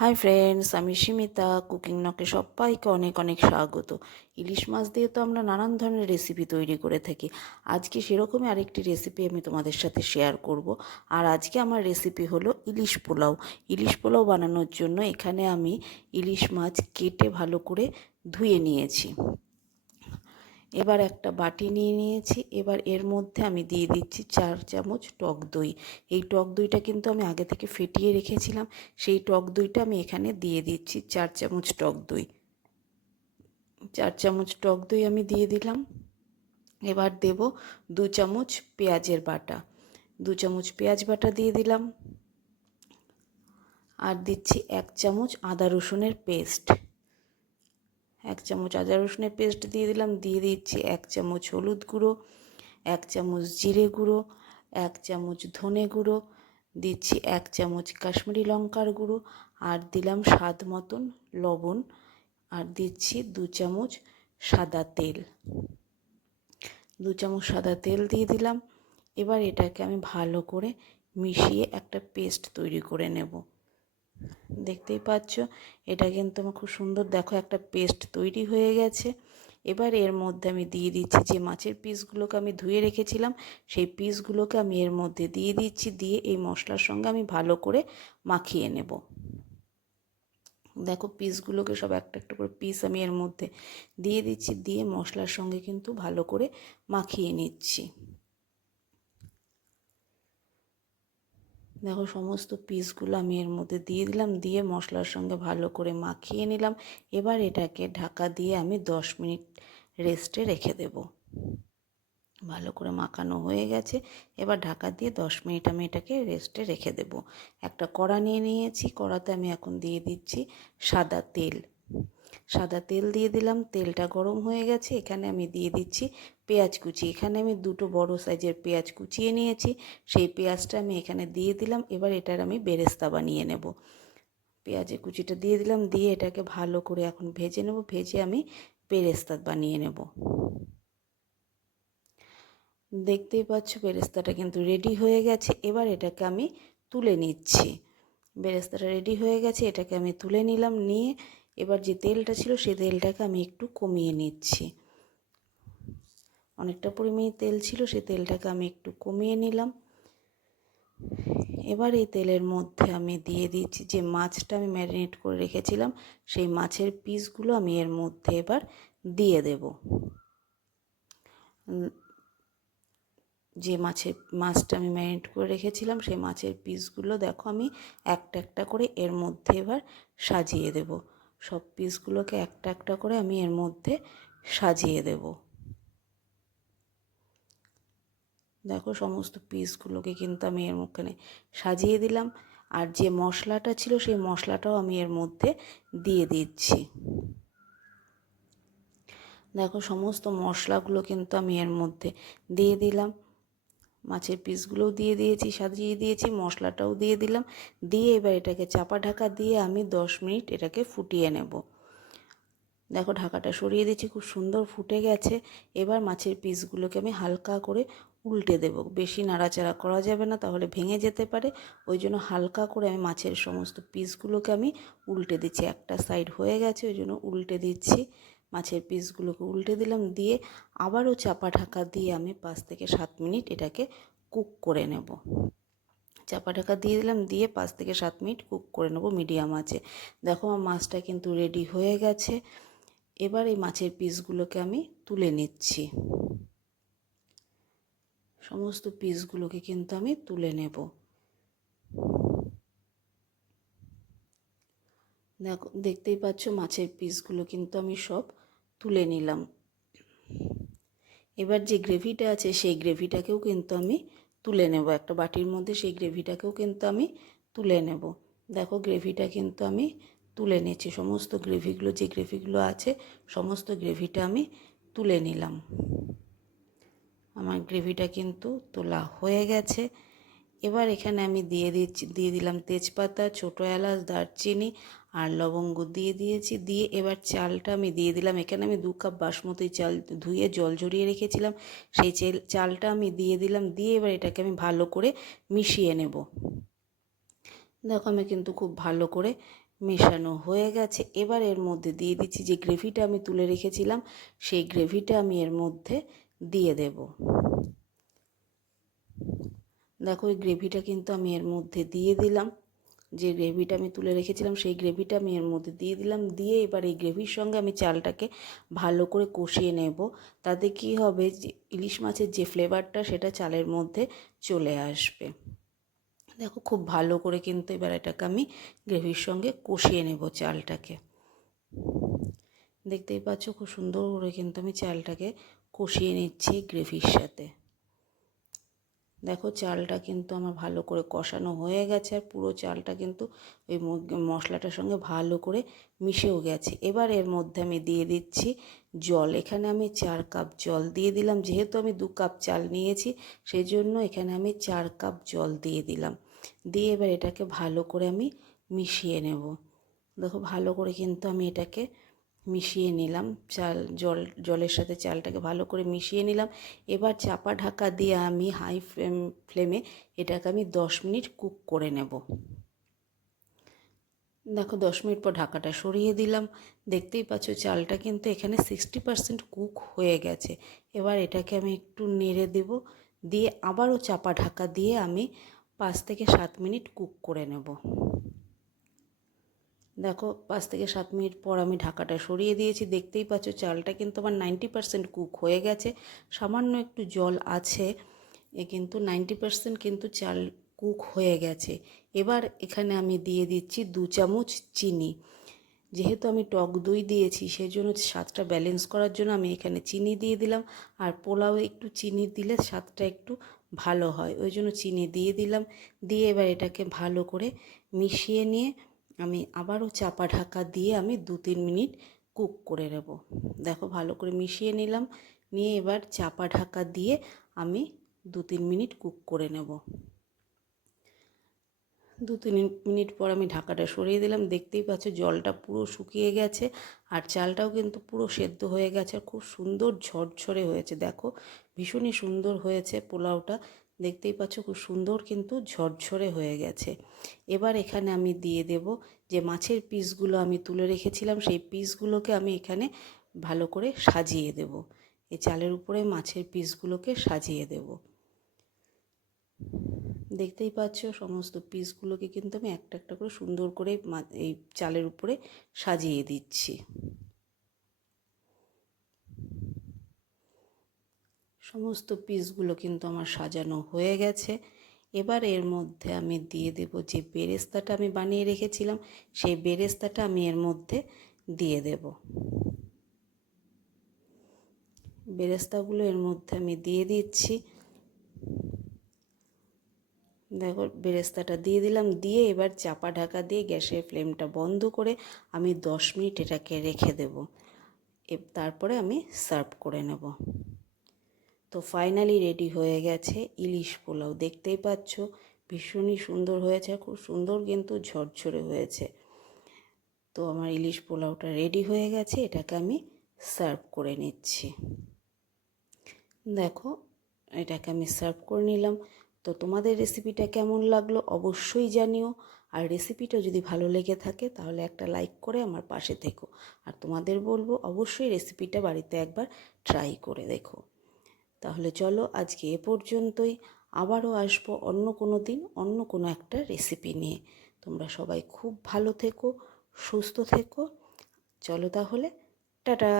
Hi friends আমি Simita cooking নকে সবাইকে অনেক অনেক স্বাগত। ইলিশ মাছ দিয়ে তো আমরা নানান ধরনের রেসিপি তৈরি করে থাকি। আজকে সেরকমই আরেকটি রেসিপি আমি তোমাদের সাথে শেয়ার করব। আর আজকে আমার রেসিপি হলো ইলিশ পোলাও। ইলিশ পোলাও বানানোর জন্য এখানে আমি ইলিশ মাছ কেটে ভালো করে ধুয়ে নিয়েছি। এবার একটা বাটি নিয়ে নিয়েছি। এবার এর মধ্যে আমি দিয়ে দিচ্ছি চার চামচ টক দই। এই টক দইটা কিন্তু আমি আগে থেকে ফেটিয়ে রেখেছিলাম। সেই টক দইটা আমি এখানে দিয়ে দিচ্ছি চার চামচ টক দই। চার চামচ টক দই আমি দিয়ে দিলাম। এবার দেব দু চামচ পেঁয়াজের বাটা। দু চামচ পেঁয়াজ বাটা দিয়ে দিলাম। আর দিচ্ছি এক চামচ আদা রসুনের পেস্ট। এক চামচ আদা রসুনের পেস্ট দিয়ে দিলাম, দিয়ে দিচ্ছি এক চামচ হলুদ গুঁড়ো, এক চামচ জিরে গুঁড়ো, এক চামচ ধনে গুঁড়ো, দিচ্ছি এক চামচ কাশ্মীরি লঙ্কার গুঁড়ো আর দিলাম স্বাদ মতন লবণ আর দিচ্ছি দু চামচ সাদা তেল। দু চামচ সাদা তেল দিয়ে দিলাম। এবার এটাকে আমি ভালো করে মিশিয়ে একটা পেস্ট তৈরি করে নেব। দেখতেই পাচ্ছ, এটা কিন্তু আমার খুব সুন্দর। দেখো একটা পেস্ট তৈরি হয়ে গেছে। এবার এর মধ্যে আমি দিয়ে দিচ্ছি যে মাছের পিসগুলোকে আমি ধুয়ে রেখেছিলাম, সেই পিসগুলোকে আমি এর মধ্যে দিয়ে দিচ্ছি, দিয়ে এই মশলার সঙ্গে আমি ভালো করে মাখিয়ে নেব। দেখো পিসগুলোকে সব একটা একটা করে পিস আমি এর মধ্যে দিয়ে দিচ্ছি, দিয়ে মশলার সঙ্গে কিন্তু ভালো করে মাখিয়ে নিচ্ছি। দেখো সমস্ত পিসগুলো আমি এর মধ্যে দিয়ে দিলাম, দিয়ে মশলার সঙ্গে ভালো করে মাখিয়ে নিলাম। এবার এটাকে ঢাকা দিয়ে আমি দশ মিনিট রেস্টে রেখে দেব। ভালো করে মাখানো হয়ে গেছে। এবার ঢাকা দিয়ে দশ মিনিট আমি এটাকে রেস্টে রেখে দেব। একটা কড়া নিয়ে নিয়েছি, কড়াতে আমি এখন দিয়ে দিচ্ছি সাদা তেল। সাদা তেল দিয়ে দিলাম, তেলটা গরম হয়ে গেছে, এখানে আমি দিয়ে দিচ্ছি পেঁয়াজ কুচি। এখানে আমি দুটো বড় সাইজের পেঁয়াজ কুচিয়ে নিয়েছি, সেই পেঁয়াজটা আমি এখানে দিয়ে দিলাম, এবার এটার আমি বেরেস্তা বানিয়ে নেব। পেঁয়াজের কুচিটা দিয়ে দিলাম, দিয়ে এটাকে ভালো করে এখন ভেজে নেব, ভেজে আমি বেরেস্তা বানিয়ে নেব। দেখতেই পাচ্ছ বেরেস্তাটা কিন্তু রেডি হয়ে গেছে, এবার এটাকে আমি তুলে নিচ্ছি। বেরেস্তাটা রেডি হয়ে গেছে, এটাকে আমি তুলে নিলাম, নিয়ে এবার যে তেলটা ছিল সেই তেলটাকে আমি একটু কমিয়ে নিচ্ছি। অনেকটা পরিমাণে তেল ছিল সেই তেলটাকে আমি একটু কমিয়ে নিলাম। এবার এই তেলের মধ্যে আমি দিয়ে দিচ্ছি, যে মাছটা আমি ম্যারিনেট করে রেখেছিলাম, সেই মাছের পিসগুলো আমি এর মধ্যে এবার দিয়ে দেব। যে মাছের, মাছটা আমি ম্যারিনেট করে রেখেছিলাম, সেই মাছের পিসগুলো দেখো আমি একটা একটা করে এর মধ্যে এবার সাজিয়ে দেব। সব পিসগুলোকে একটা একটা করে আমি এর মধ্যে সাজিয়ে দেব। দেখো সমস্ত পিসগুলোকে কিন্তু আমি এর মুখখানে সাজিয়ে দিলাম। আর যে মশলাটা ছিল সেই মশলাটাও আমি এর মধ্যে দিয়ে দিচ্ছি। দেখো সমস্ত মশলাগুলো কিন্তু আমি এর মধ্যে দিয়ে দিলাম। মাছের পিসগুলোও দিয়ে দিয়েছি, সাজিয়ে দিয়েছি, মশলাটাও দিয়ে দিলাম। দিয়ে এবার এটাকে চাপা ঢাকা দিয়ে আমি দশ মিনিট এটাকে ফুটিয়ে নেব। দেখো ঢাকাটা সরিয়ে দিচ্ছি খুব সুন্দর ফুটে গেছে। এবার মাছের পিসগুলোকে আমি হালকা করে উল্টে দেব। বেশি নাড়াচাড়া করা যাবে না, তাহলে ভেঙে যেতে পারে। ওই জন্য হালকা করে আমি মাছের সমস্ত পিসগুলোকে আমি উল্টে দিচ্ছি। একটা সাইড হয়ে গেছে, ওই জন্য উল্টে দিচ্ছি। মাছের পিসগুলোকে উল্টে দিলাম, দিয়ে আবারও চাপা ঢাকা দিয়ে আমি পাঁচ থেকে সাত মিনিট এটাকে কুক করে নেব। চাপা ঢাকা দিয়ে দিলাম, দিয়ে পাঁচ থেকে সাত মিনিট কুক করে নেব মিডিয়াম আছে দেখো আমার মাছটা কিন্তু রেডি হয়ে গেছে। এবার এই মাছের পিসগুলোকে আমি তুলে নিচ্ছি। সমস্ত পিসগুলোকে কিন্তু আমি তুলে নেব। দেখো, দেখতেই পাচ্ছ মাছের পিসগুলো কিন্তু আমি সব তুলে নিলাম। এবার যে গ্রেভিটা আছে, সেই গ্রেভিটাকেও কিন্তু আমি তুলে নেব। একটা বাটির মধ্যে সেই গ্রেভিটাকেও কিন্তু আমি তুলে নেব। দেখো, গ্রেভিটা কিন্তু আমি তুলে নিয়েছি। সমস্ত গ্রেভিগুলো, যে গ্রেভিগুলো আছে, সমস্ত গ্রেভিটা আমি তুলে নিলাম। আমার গ্রেভিটা কিন্তু তোলা হয়ে গেছে। এবার এখানে আমি দিয়ে দিচ্ছি, দিয়ে দিলাম তেজপাতা, ছোটো এলাচ, দারচিনি আর লবঙ্গ দিয়ে দিয়েছি, দিয়ে এবার চালটা আমি দিয়ে দিলাম। এখানে আমি দু কাপ বাসমতি চাল ধুয়ে জল ঝরিয়ে রেখেছিলাম। সেই চালটা আমি দিয়ে দিলাম, দিয়ে এবার এটাকে আমি ভালো করে মিশিয়ে নেব। দেখো আমি কিন্তু খুব ভালো করে মেশানো হয়ে গেছে। এবার এর মধ্যে দিয়ে দিচ্ছি যে গ্রেভিটা আমি তুলে রেখেছিলাম, সেই গ্রেভিটা আমি এর মধ্যে দিয়ে দেব। দেখো এই গ্রেভিটা কিন্তু আমি এর মধ্যে দিয়ে দিলাম। যে গ্রেভিটা আমি তুলে রেখেছিলাম, সেই গ্রেভিটা আমি এর মধ্যে দিয়ে দিলাম। দিয়ে এবার এই গ্রেভির সঙ্গে আমি চালটাকে ভালো করে কষিয়ে নেব। তাতে কি হবে ইলিশ মাছের যে ফ্লেভারটা, সেটা চালের মধ্যে চলে আসবে। দেখো খুব ভালো করে কিন্তু এবার এটাকে আমি গ্রেভির সঙ্গে কষিয়ে নেব চালটাকে। দেখতেই পাচ্ছ খুব সুন্দর করে কিন্তু আমি চালটাকে কষিয়ে নিচ্ছি গ্রেভির সাথে। দেখো চালটা কিন্তু আমার ভালো করে কষানো হয়ে গেছে আর পুরো চালটা কিন্তু ওই মশলাটার সঙ্গে ভালো করে মিশেও গেছে। এবার এর মধ্যে আমি দিয়ে দিচ্ছি জল। এখানে আমি চার কাপ জল দিয়ে দিলাম। যেহেতু আমি দু কাপ চাল নিয়েছি সেই জন্য এখানে আমি চার কাপ জল দিয়ে দিলাম। দিয়ে এবার এটাকে ভালো করে আমি মিশিয়ে নেব। দেখো ভালো করে কিন্তু আমি এটাকে মিশিয়ে নিলাম। চাল, জল, জলের সাথে চালটাকে ভালো করে মিশিয়ে নিলাম। এবার চাপা ঢাকা দিয়ে আমি হাই ফ্লেম, ফ্লেমে এটাকে আমি দশ মিনিট কুক করে নেব। দেখো দশ মিনিট পর ঢাকাটা সরিয়ে দিলাম। দেখতেই পাচ্ছ চালটা কিন্তু এখানে সিক্সটি পারসেন্ট কুক হয়ে গেছে। এবার এটাকে আমি একটু নেড়ে দেব। দিয়ে আবারও চাপা ঢাকা দিয়ে আমি পাঁচ থেকে সাত মিনিট কুক করে নেব। দেখো, পাঁচ থেকে সাত মিনিট পর আমি ঢাকাটা সরিয়ে দিয়েছি। দেখতেই পাচ্ছ চালটা কিন্তু আমার নাইনটি পারসেন্ট কুক হয়ে গেছে। সামান্য একটু জল আছে, এ কিন্তু নাইনটি পারসেন্ট কিন্তু চাল কুক হয়ে গেছে। এবার এখানে আমি দিয়ে দিচ্ছি দু চামচ চিনি। যেহেতু আমি টক দই দিয়েছি সেই জন্য স্বাদটা ব্যালেন্স করার জন্য আমি এখানে চিনি দিয়ে দিলাম। আর পোলাও একটু চিনি দিলে স্বাদটা একটু ভালো হয়, ওই জন্য চিনি দিয়ে দিলাম। দিয়ে এবার এটাকে ভালো করে মিশিয়ে নিয়ে আমি আবারও চাপা ঢাকা দিয়ে আমি দু তিন মিনিট কুক করে নেব। দেখো ভালো করে মিশিয়ে নিলাম। নিয়ে এবার চাপা ঢাকা দিয়ে আমি দু তিন মিনিট কুক করে নেব। দু তিন মিনিট পর আমি ঢাকাটা সরিয়ে দিলাম। দেখতেই পাচ্ছ জলটা পুরো শুকিয়ে গেছে আর চালটাও কিন্তু পুরো সেদ্ধ হয়ে গেছে আর খুব সুন্দর ঝরঝরে হয়েছে। দেখো ভীষণই সুন্দর হয়েছে পোলাওটা। দেখতেই পাচ্ছ খুব সুন্দর কিন্তু ঝরঝরে হয়ে গেছে। এবার এখানে আমি দিয়ে দেব যে মাছের পিসগুলো আমি তুলে রেখেছিলাম, সেই পিসগুলোকে আমি এখানে ভালো করে সাজিয়ে দেব। এই চালের উপরে মাছের পিসগুলোকে সাজিয়ে দেব। দেখতেই পাচ্ছ সমস্ত পিসগুলোকে কিন্তু আমি একটা একটা করে সুন্দর করে এই চালের উপরে সাজিয়ে দিচ্ছি। সমস্ত পিসগুলো কিন্তু আমার সাজানো হয়ে গেছে। এবার এর মধ্যে আমি দিয়ে দেব যে বেরেস্তাটা আমি বানিয়ে রেখেছিলাম, সেই বেরেস্তাটা আমি এর মধ্যে দিয়ে দেব। বেরেস্তাগুলো এর মধ্যে আমি দিয়ে দিচ্ছি। দেখো, বেরেস্তাটা দিয়ে দিলাম, দিয়ে এবার চাপা ঢাকা দিয়ে গ্যাসের ফ্লেমটা বন্ধ করে আমি দশ মিনিট এটাকে রেখে দেব। তারপরে আমি সার্ভ করে নেব। তো ফাইনালি রেডি হয়ে গেছে ইলিশ পোলাও। দেখতেই পাচ্ছ, ভীষণই সুন্দর হয়েছে, খুব সুন্দর কিন্তু ঝরঝরে হয়েছে। তো আমার ইলিশ পোলাওটা রেডি হয়ে গেছে, এটাকে আমি সার্ভ করে নিচ্ছি। দেখো, এটাকে আমি সার্ভ করে নিলাম। তো তোমাদের রেসিপিটা কেমন লাগল অবশ্যই জানিও। আর রেসিপিটা যদি ভালো লেগে থাকে, তাহলে একটা লাইক করে আমার পাশে থেকো। আর তোমাদের বলব, অবশ্যই রেসিপিটা বাড়িতে একবার ট্রাই করে দেখো। তাহলে চলো আজকে এ পর্যন্তই। আবারও আসব অন্য কোনো দিন, অন্য কোনো একটা রেসিপি নিয়ে। তোমরা সবাই খুব ভালো থেকো, সুস্থ থেকো। চলো তাহলে, টাটা!